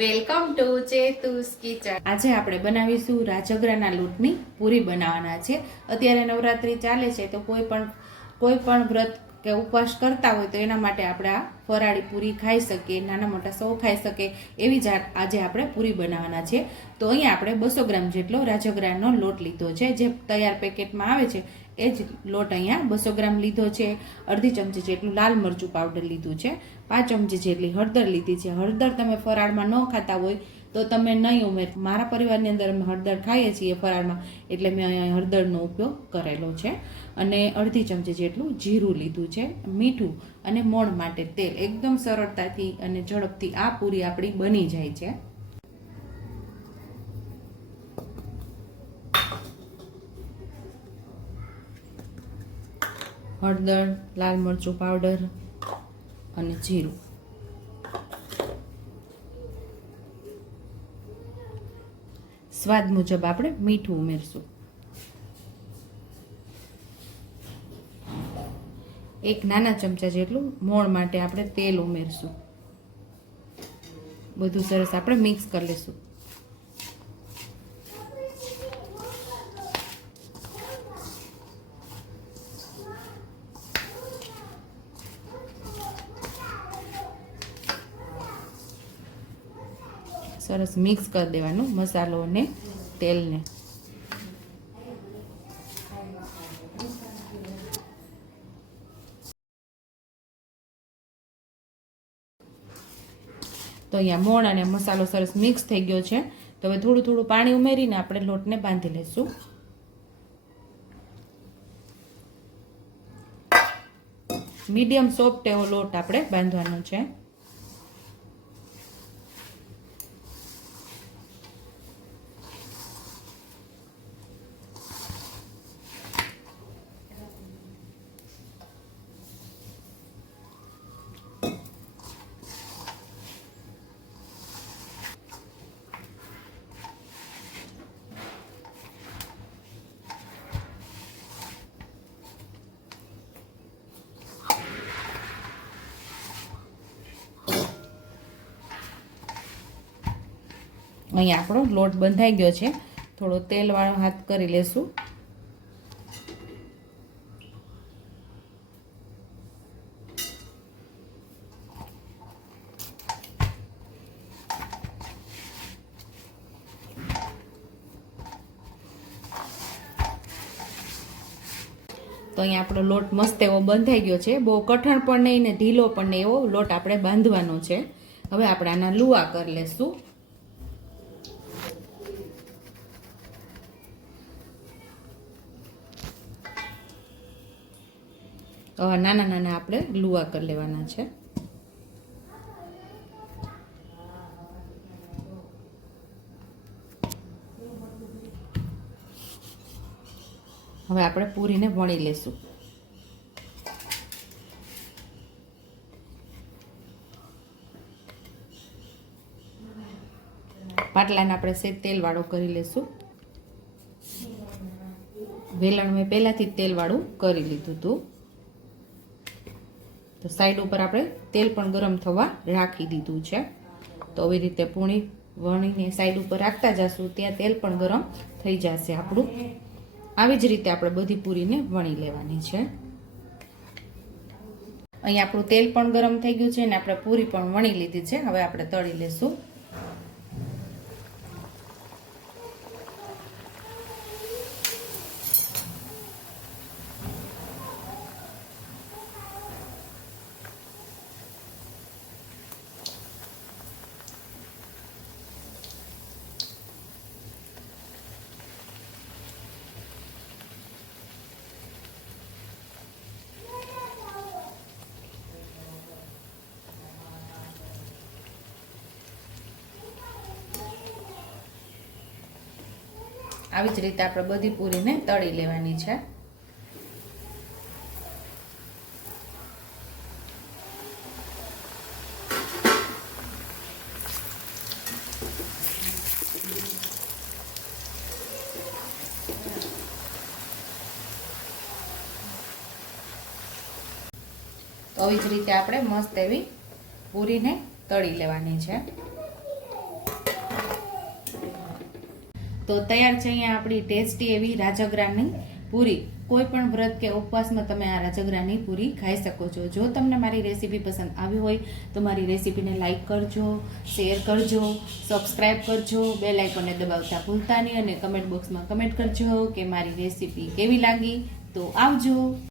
Welcome to ચેતુસ kitchen. આજે આપણે બનાવીશું રાજગરાના લોટની પૂરી બનાવવાના છે. અત્યારે નવરાત્રી ચાલે છે તો કોઈ પણ કોઈ પણ વ્રત કે ઉપવાસ કરતા હોય તો એના માટે આપણે આ ફરાળી પૂરી ખાઈ શકીએ, નાના મોટા સૌ ખાઈ શકે એવી જ આજે આપણે પૂરી બનાવવાના છે. તો અહીંયા આપણે બસો ગ્રામ જેટલો રાજગરાનો લોટ લીધો છે. જે તૈયાર પેકેટમાં આવે છે, એ જ લોટ અહીંયા બસો ગ્રામ લીધો છે. અડધી ચમચી જેટલું લાલ મરચું પાવડર લીધું છે. પાંચ ચમચી જેટલી હળદર લીધી છે. હળદર તમે ફરાળમાં ન ખાતા હોય તો તમે નહીં ઉમેર. મારા પરિવારની અંદર અમે હળદર ખાઈએ છીએ ફરાળમાં. એટલે મેં અહીંયા હળદરનો ઉપયોગ કરેલો છે. અને અડધી ચમચી જેટલું જીરું લીધું છે. મીઠું અને મોણ માટે તેલ એકદમ સરળતાથી અને ઝડપથી આ પૂરી આપણી બની જાય છે. હળદર, લાલ મરચું, પાવડર અને જીરું. સ્વાદ મુજબ આપણે મીઠું ઉમેરશું. એક નાના ચમચા જેટલું મોણ માટે આપણે તેલ ઉમેરશું. બધું સરસ આપણે મિક્સ કરી લઈશું સરસ મિક્સ કરી દેવાનું મસાલો અને તેલને. તો અહીંયા મોણ અને મસાલો સરસ મિક્સ થઈ ગયો છે. તો હવે થોડું થોડું પાણી ઉમેરીને આપણે લોટને બાંધી લઈશું. મીડિયમ સોફ્ટ એવો લોટ આપણે બાંધવાનો છે. અહીંયા આપણો લોટ બંધાઈ ગયો છે. થોડો તેલવાળો હાથ કરી લેશું. તો અહીંયા આપણો લોટ મસ્ત એવો બંધાઈ ગયો છે. બહુ કઠણ પણ નહીં ને ઢીલો પણ નહીં એવો લોટ આપણે બાંધવાનો છે. હવે આપણે આના લુવા કરી લેશું. નાના નાના આપણે લુવા કરી લેવાના છે. હવે આપણે પૂરીને વણી લેશું. પાટલાને આપણે સેજ તેલવાળો કરી લેશું. વેલણ મેં પહેલાંથી તેલવાળું કરી લીધું હતું. તો સાઈડ ઉપર આપણે તેલ પણ ગરમ થવા રાખી દીધું છે. તો આવી રીતે પૂણી વણીને સાઈડ ઉપર રાખતા જશું, ત્યાં તેલ પણ ગરમ થઈ જશે આપણું. આવી જ રીતે આપણે બધી પૂરીને વણી લેવાની છે. અહીં આપણું તેલ પણ ગરમ થઈ ગયું છે અને આપણે પૂરી પણ વણી લીધી છે. હવે આપણે તળી લેશું. આવી જ રીતે આપણે બધી પૂરીને તળી લેવાની છે. આવી જ રીતે આપણે મસ્ત એવી પૂરીને તળી લેવાની છે. તો તૈયાર છે અહીંયા આપણી ટેસ્ટી એવી રાજગરાની પૂરી. કોઈ પણ વ્રત કે ઉપવાસમાં તમે આ રાજગરાની પૂરી ખાઈ શકો છો. જો તમને મારી રેસીપી પસંદ આવી હોય, તો મારી રેસીપીને લાઇક કરજો, શેર કરજો સબસ્ક્રાઈબ કરજો બે લાઇકોને દબાવતા ભૂલતા નહીં અને કમેન્ટ બોક્સમાં કમેન્ટ કરજો કે મારી રેસીપી કેવી લાગી. તો આવજો.